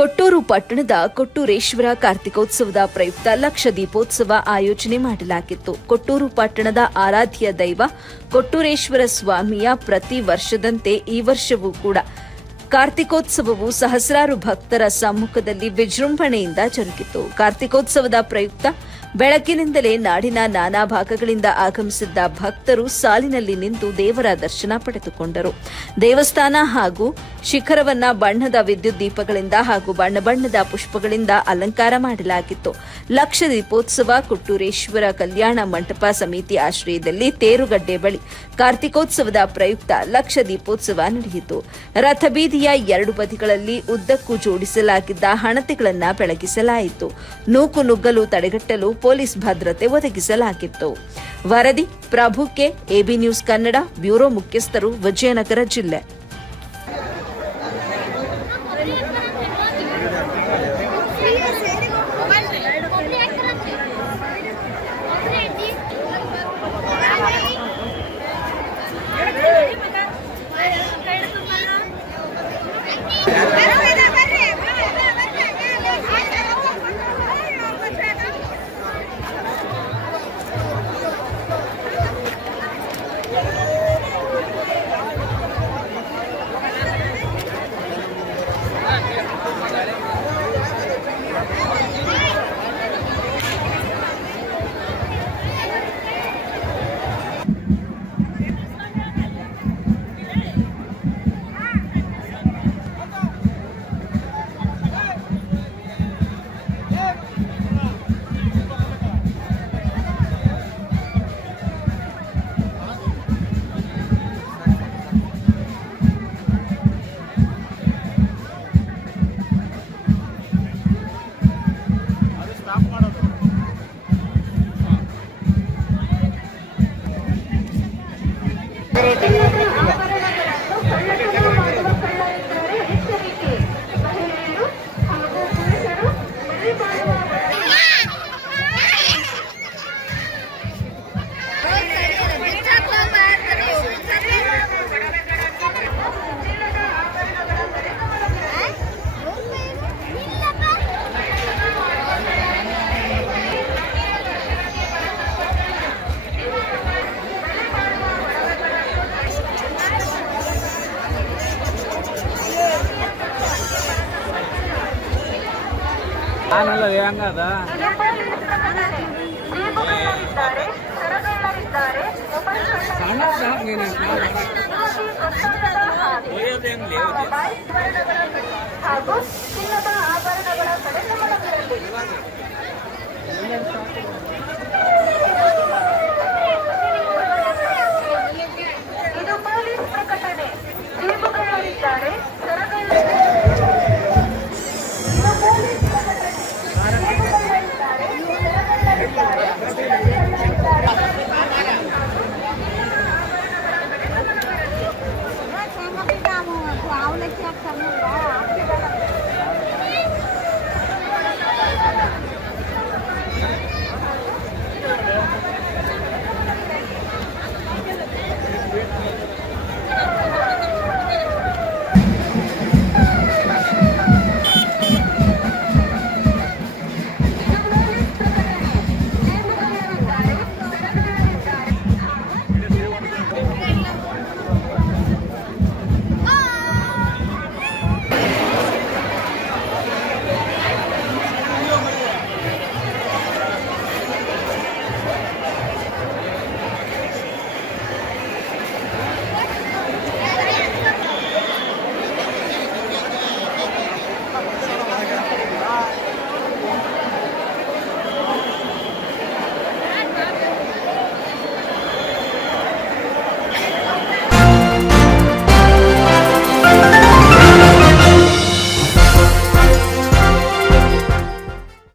ಕೊಟ್ಟೂರು ಪಟ್ಟಣದ ಕೊಟ್ಟೂರೇಶ್ವರ ಕಾರ್ತಿಕೋತ್ಸವದ ಪ್ರಯುಕ್ತ ಲಕ್ಷ ದೀಪೋತ್ಸವ ಆಯೋಜನೆ ಮಾಡಲಾಗಿತ್ತು. ಕೊಟ್ಟೂರು ಪಟ್ಟಣದ ಆರಾಧ್ಯ ದೈವ ಕೊಟ್ಟೂರೇಶ್ವರ ಸ್ವಾಮಿಯ ಪ್ರತಿ ವರ್ಷದಂತೆ ಈ ವರ್ಷವೂ ಕೂಡ. ಕಾರ್ತಿಕೋತ್ಸವವು ಸಹಸ್ರಾರು ಭಕ್ತರ ಸಮ್ಮುಖದಲ್ಲಿ ವಿಜೃಂಭಣೆಯಿಂದ ಜರುಗಿತು. ಕಾರ್ತಿಕೋತ್ಸವದ ಪ್ರಯುಕ್ತ ಬೆಳಗ್ಗಿನಿಂದಲೇ ನಾಡಿನ ನಾನಾ ಭಾಗಗಳಿಂದ ಆಗಮಿಸಿದ್ದ ಭಕ್ತರು ಸಾಲಿನಲ್ಲಿ ನಿಂತು ದೇವರ ದರ್ಶನ ಪಡೆದುಕೊಂಡರು. ದೇವಸ್ಥಾನ ಹಾಗೂ ಶಿಖರವನ್ನ ಬಣ್ಣದ ವಿದ್ಯುತ್ ದೀಪಗಳಿಂದ ಹಾಗೂ ಬಣ್ಣ ಬಣ್ಣದ ಪುಷ್ಪಗಳಿಂದ ಅಲಂಕಾರ ಮಾಡಲಾಗಿತ್ತು. ಲಕ್ಷ ದೀಪೋತ್ಸವ ಕುಟ್ಟೂರೇಶ್ವರ ಕಲ್ಯಾಣ ಮಂಟಪ ಸಮಿತಿ ಆಶ್ರಯದಲ್ಲಿ ತೇರುಗಡ್ಡೆ ಬಳಿ ಕಾರ್ತಿಕೋತ್ಸವದ ಪ್ರಯುಕ್ತ ಲಕ್ಷ ದೀಪೋತ್ಸವ ನಡೆಯಿತು. ರಥಬೀದಿಯ ಎರಡು ಬದಿಗಳಲ್ಲಿ ಉದ್ದಕ್ಕೂ ಜೋಡಿಸಲಾಗಿದ್ದ ಹಣತೆಗಳನ್ನು ಬೆಳಗಿಸಲಾಯಿತು. ನೂಕು ನುಗ್ಗಲು ತಡೆಗಟ್ಟಲು ಪೊಲೀಸ್ ಭದ್ರತೆ ಒದಗಿಸಲಾಗಿತ್ತು. ವರದಿ ಪ್ರಭುಕ್ಕೆ ಎಬಿ ನ್ಯೂಸ್ ಕನ್ನಡ ಬ್ಯೂರೋ ಮುಖ್ಯಸ್ಥರು ವಿಜಯನಗರ ಜಿಲ್ಲೆ. Caraca. ನಾನಲ್ಲ ಹೆಂಗದ ಸಣ್ಣ ಸಾಕು ನೀನು ಹಾಗೂ ಚಿನ್ನದ ಆಭರಣಗಳ ಕಡೆಗಮನಗಳಲ್ಲಿ ಇದು Lịch 们